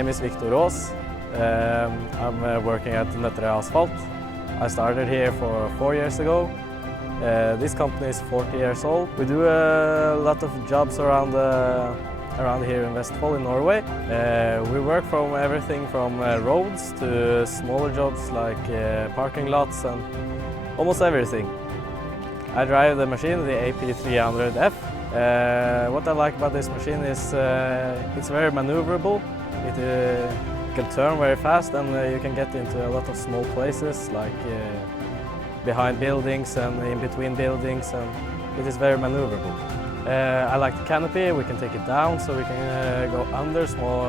name is Victor Roos. I'm working at Nøtterøy Asfalt. I started here 4 years ago. This company is 40 years old. We do a lot of jobs around here in Vestfold in Norway. We work from everything from roads to smaller jobs like parking lots and almost everything. I drive the machine, the AP300F. What I like about this machine is it's very maneuverable. It can turn very fast and you can get into a lot of small places like behind buildings and in between buildings, and it is very maneuverable. I like the canopy. We can take it down so we can go under small,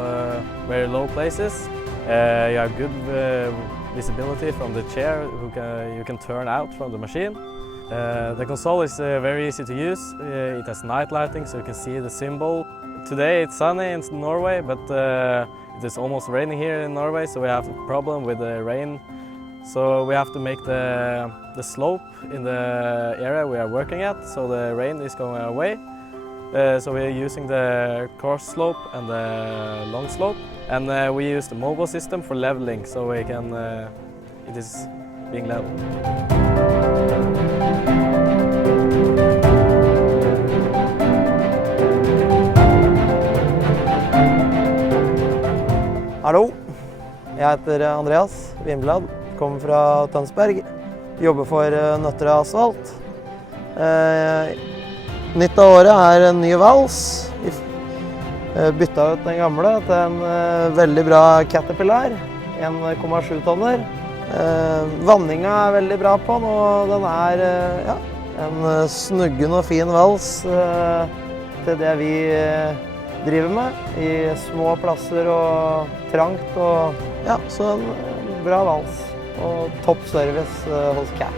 very low places. You have good visibility from the chair you can turn out from the machine. The console is very easy to use. It has night lighting so you can see the symbol. Today it's sunny in Norway, but it is almost raining here in Norway, so we have a problem with the rain. So we have to make the slope in the area we are working at, so the rain is going away. So we are using the coarse slope and the long slope. And we use the mobile system for leveling, so we can, it is being leveled. Hallo, jeg heter Andreas Vimblad, kommer fra Tønsberg, jobber for Nøtterøy Asfalt. Nytt av året er en ny vals. Vi bytta ut den gamle til en veldig bra Cat AP300F, 1,7 tonner. Vanninga er veldig bra på den, og den er ja, en snuggen og fin vals til det vi driver med i små plasser og trangt, og ja, så en bra vals og topp service hos Cat.